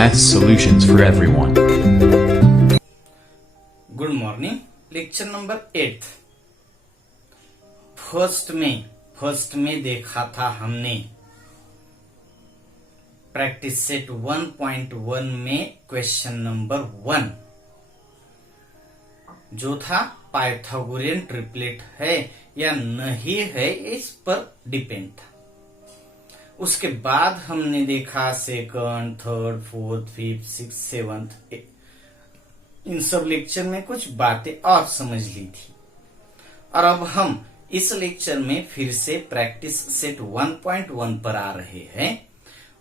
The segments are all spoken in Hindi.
Math solutions for everyone. Good morning. Lecture number 8। First में देखा था हमने प्रैक्टिस सेट 1.1 में क्वेश्चन नंबर 1 जो था पाइथागोरियन ट्रिपलेट है या नहीं है इस पर डिपेंड था। उसके बाद हमने देखा second, third, fourth, fifth, six, seventh, इन सब लेक्चर में कुछ बातें और समझ ली थी। और अब हम इस लेक्चर में फिर से प्रैक्टिस सेट 1.1 पर आ रहे हैं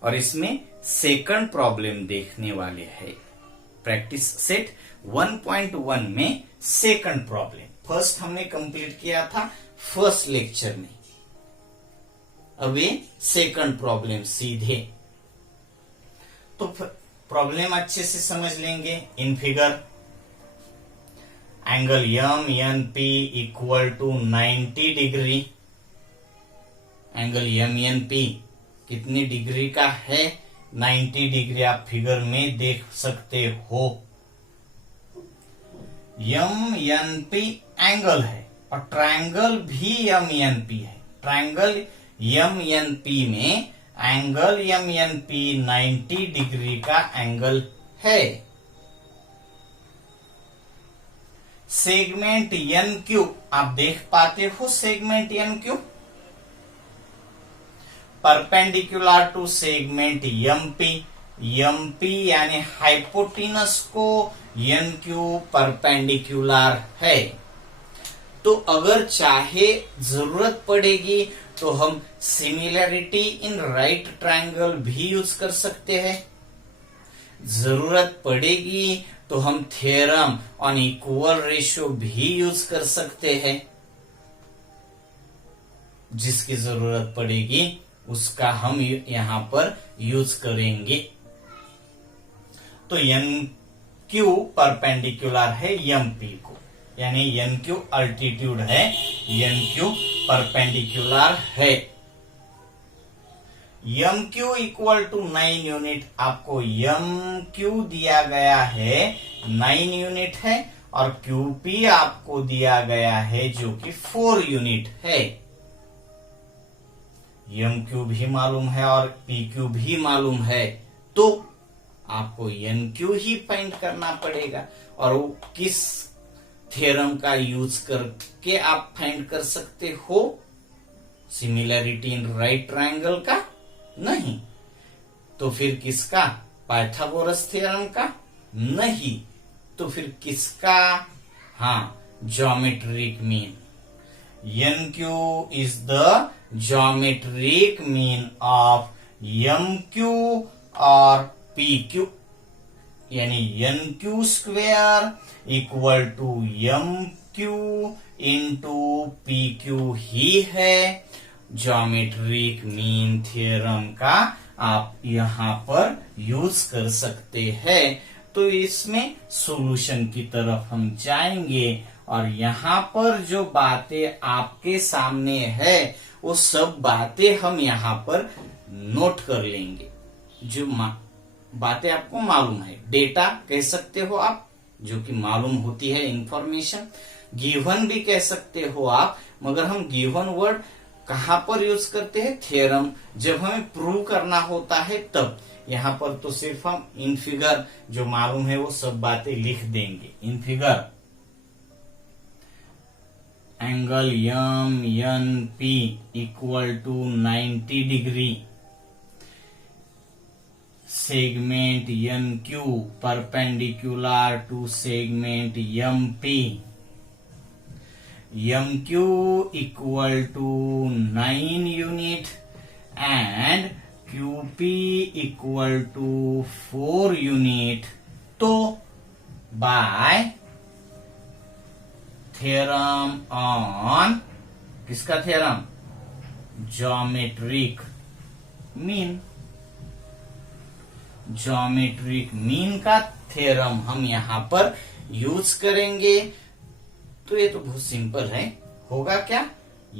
और इसमें सेकंड प्रॉब्लम देखने वाले हैं। प्रैक्टिस सेट 1.1 में सेकंड प्रॉब्लम फर्स्ट हमने कंप्लीट किया था फर्स्ट लेक्चर में। अब ये सेकंड प्रॉब्लम सीधे तो प्रॉब्लम अच्छे से समझ लेंगे। In figure angle M N P equal to 90 degree. Angle M N P कितनी डिग्री का है? 90 डिग्री आप फिगर में देख सकते हो। यम एन पी एंगल है और ट्रायंगल भी यम एन पी है। ट्रायंगल यम एन पी में angle M N P 90 degree का एंगल है। सेगमेंट एन क्यू आप देख पाते हो। Segment N Q perpendicular to segment M P यानी हाइपोटेनस को एन क्यू परपेंडिकुलर है। तो अगर चाहे जरूरत पड़ेगी तो हम सिमिलरिटी इन राइट ट्रायंगल भी यूज कर सकते हैं। जरूरत पड़ेगी तो हम थ्योरम ऑन इक्वल रेशियो भी यूज कर सकते हैं। जिसकी जरूरत पड़ेगी उसका हम यहां पर यूज करेंगे। तो एन क्यू परपेंडिकुलर है एम पी को, यानी एन क्यू अल्टीट्यूड है, एन क्यू परपेंडिकुलर है। M Q equal to 9 unit. आपको एम क्यू दिया गया है 9 यूनिट है और क्यू पी आपको दिया गया है जो कि 4 यूनिट है। एम क्यू भी मालूम है और पी क्यू भी मालूम है, तो आपको एन क्यू ही फाइंड करना पड़ेगा। और वो किस थ्योरम का यूज करके आप फाइंड कर सकते हो? सिमिलरिटी इन राइट ट्रायंगल का नहीं, तो फिर किसका? पाइथागोरस थ्योरम का नहीं, तो फिर किसका? हाँ, geometric mean. N Q is the geometric mean of M Q और पी क्यू, यानी N Q square equal to M Q into P Q ही है ज्योमेट्रिक मीन थ्योरम का आप यहां पर यूज कर सकते हैं। तो इसमें सॉल्यूशन की तरफ हम जाएंगे और यहां पर जो बातें आपके सामने है वो सब बातें हम यहां पर नोट कर लेंगे। जो बातें आपको मालूम है, डेटा कह सकते हो आप, जो कि मालूम होती है इंफॉर्मेशन। गिवन भी कह सकते हो आप, मगर हम गिवन वर्ड कहां पर यूज करते हैं? थ्योरम जब हमें प्रूव करना होता है तब। यहां पर तो सिर्फ हम इन फिगर जो मालूम है वो सब बातें लिख देंगे। In figure angle M N P equal to 90 degree. Segment N Q perpendicular to segment M P. M Q equal to 9 unit and Q P equal to 4 unit. तो बाय थ्योरम ऑन किसका theorem? Geometric mean. Geometric mean का थ्योरम हम यहां पर यूज करेंगे। तो ये तो बहुत सिंपल है। होगा क्या?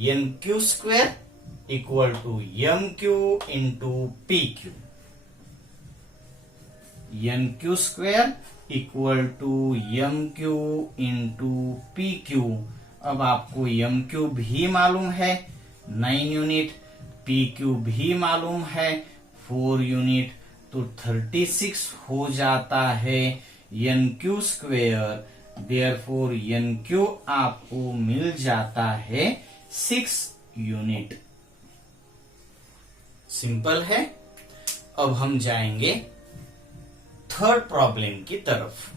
N Q square equal to M Q into P Q. N Q square equal to M Q into P Q. अब आपको एम क्यू भी मालूम है 9 यूनिट, पी क्यू भी मालूम है 4 यूनिट, तो 36 हो जाता है N Q square. Therefore N Q आपको मिल जाता है 6 यूनिट। सिंपल है। अब हम जाएंगे थर्ड प्रॉब्लम की तरफ।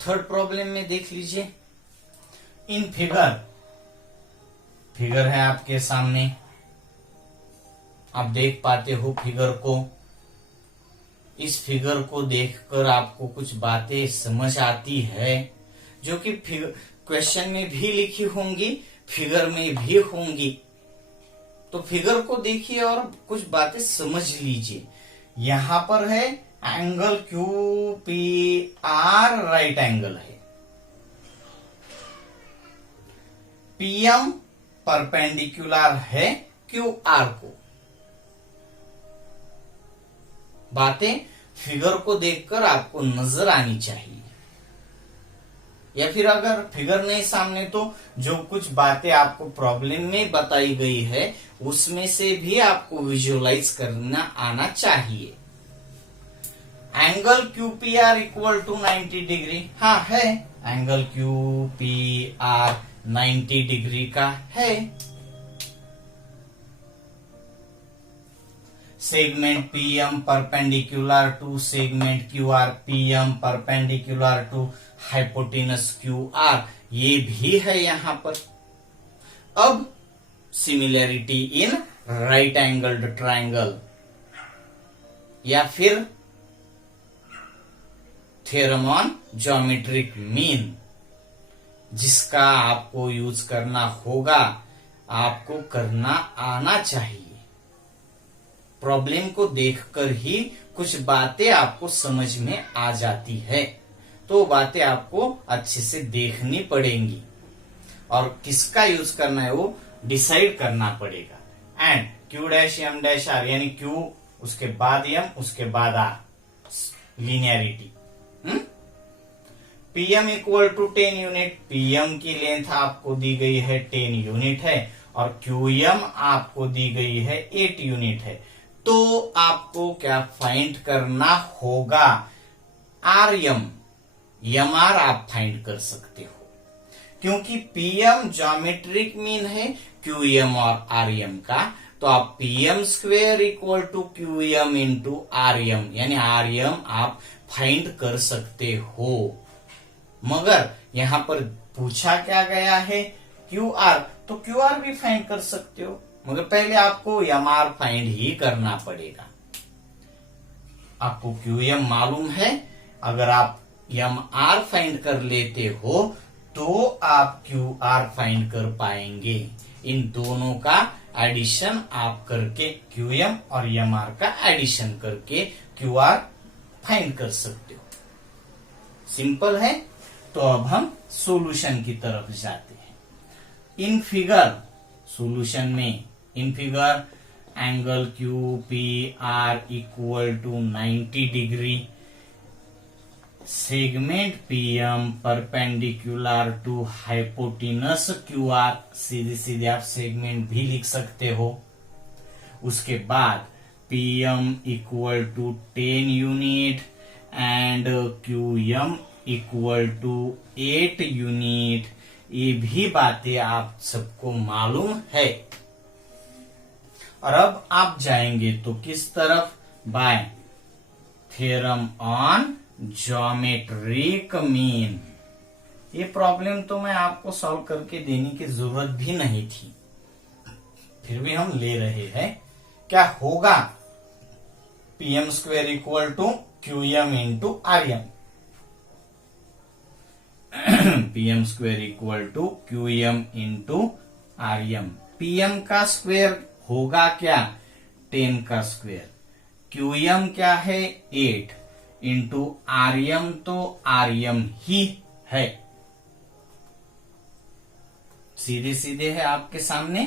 थर्ड प्रॉब्लम में देख लीजिए, इन फिगर है आपके सामने, आप देख पाते हो फिगर को। इस फिगर को देखकर आपको कुछ बातें समझ आती है जो कि क्वेश्चन में भी लिखी होंगी, फिगर में भी होंगी। तो फिगर को देखिए और कुछ बातें समझ लीजिए। यहां पर है angle Q P are right angle है, पीएम परपेंडिकुलर है क्यू आर को। बातें फिगर को देखकर आपको नजर आनी चाहिए, या फिर अगर फिगर नहीं सामने तो जो कुछ बातें आपको प्रॉब्लम में बताई गई है उसमें से भी आपको विजुअलाइज करना आना चाहिए। Angle Q P R equal to 90 degree, हाँ है, angle Q P R 90 degree का है। Segment PM perpendicular to segment Q R, PM perpendicular to hypotenuse Q R, ये भी है यहां पर। अब similarity in right angled triangle, या फिर थ्योरम ऑन ज्योमेट्रिक मीन, जिसका आपको यूज करना होगा, आपको करना आना चाहिए। प्रॉब्लम को देखकर ही कुछ बातें आपको समझ में आ जाती है, तो बातें आपको अच्छे से देखनी पड़ेंगी और किसका यूज करना है वो डिसाइड करना पड़ेगा। And Q dash M dash R, यानी क्यू उसके बाद एम उसके बाद R, linearity. PM equal to 10 unit, PM की लेंथ आपको दी गई है 10 यूनिट है और क्यूएम आपको दी गई है 8 यूनिट है। तो आपको क्या फाइंड करना होगा? आर एम आर आप फाइंड कर सकते हो, क्योंकि पीएम ज्योमेट्रिक मीन है क्यूएम और आर एम का। तो आप PM square equal to QM into R M, यानी आर एम आप फाइंड कर सकते हो। मगर यहां पर पूछा क्या गया है क्यू आर, तो क्यू आर भी फाइंड कर सकते हो, मगर पहले आपको एम आर फाइंड ही करना पड़ेगा। आपको क्यू एम मालूम है, अगर आप एम आर फाइंड कर लेते हो तो आप क्यू आर फाइंड कर पाएंगे। इन दोनों का एडिशन आप करके क्यू एम और एम आर का एडिशन करके क्यू आर फाइंड कर सकते हो। सिंपल है। तो अब हम सॉल्यूशन की तरफ जाते हैं। इन फिगर सॉल्यूशन में, in figure angle Q P R equal to 90 degree, segment PM perpendicular to hypotenuse Q R, सीधे सीधे आप सेगमेंट भी लिख सकते हो। उसके बाद PM equal to 10 unit and QM equal to 8 unit, ये भी बातें आप सबको मालूम है। और अब आप जाएंगे तो किस तरफ? Bye theorem on geometric mean. ये प्रॉब्लम तो मैं आपको सॉल्व करके देने की जरूरत भी नहीं थी, फिर भी हम ले रहे हैं। क्या होगा? PM square equal to QM into RM, PM square equal to QM into RM. PM का स्क्वायर होगा क्या? 10 का स्क्वायर। क्यूएम क्या है? 8 इंटू आरएम, तो आरएम ही है, सीधे सीधे है आपके सामने।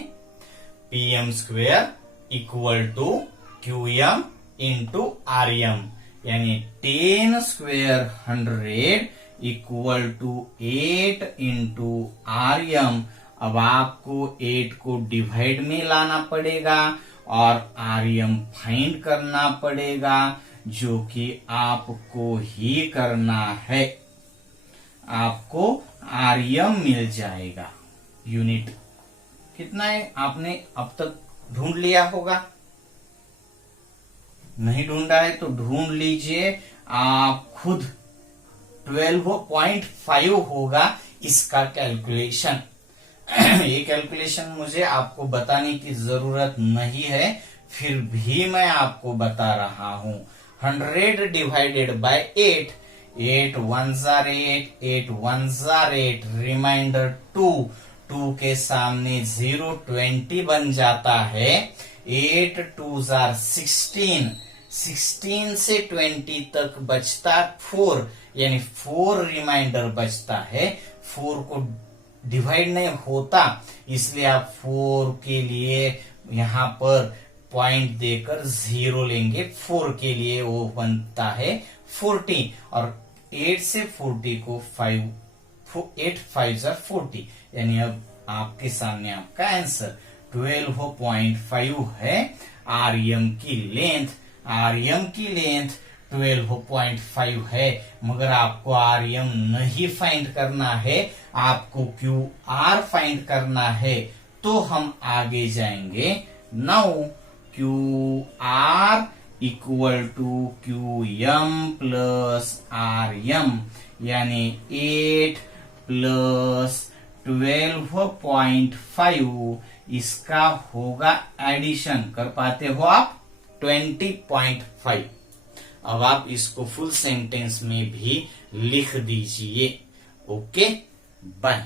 PM square equal to QM into RM, यानी 10 square 100 equal to 8 into RM. अब आपको 8 को डिवाइड में लाना पड़ेगा और आरएम फाइंड करना पड़ेगा, जो कि आपको ही करना है। आपको आरएम मिल जाएगा। यूनिट कितना है आपने अब तक ढूंढ लिया होगा? नहीं ढूंढा है तो ढूंढ लीजिए आप खुद। 12.5 होगा इसका कैलकुलेशन। ये कैलकुलेशन मुझे आपको बताने की जरूरत नहीं है, फिर भी मैं आपको बता रहा हूं। 100 divided by 8, 8 1s are 8, 8 1s are 8, remainder 2, 2 के सामने 0, 20 बन जाता है। 8 2s are 16, 16 से 20 तक बचता 4, यानी 4 रिमाइंडर बचता है। 4 को डिवाइड नहीं होता, इसलिए आप 4 के लिए यहां पर पॉइंट देकर 0 लेंगे। 4 के लिए वो बनता है 40, और 8 से 40 को 8 5s are 40, यानी अब आपके सामने आपका आंसर 12.5 है। आरएम की लेंथ, आरएम की लेंथ 12.5 है, मगर आपको आरएम नहीं फाइंड करना है, आपको क्यू आर फाइंड करना है। तो हम आगे जाएंगे। Now Q R equal to Q M plus R M, यानी 8 प्लस 12.5, इसका होगा एडिशन। कर पाते हो आप? 20.5। अब आप इसको फुल सेंटेंस में भी लिख दीजिए। Okay, bye.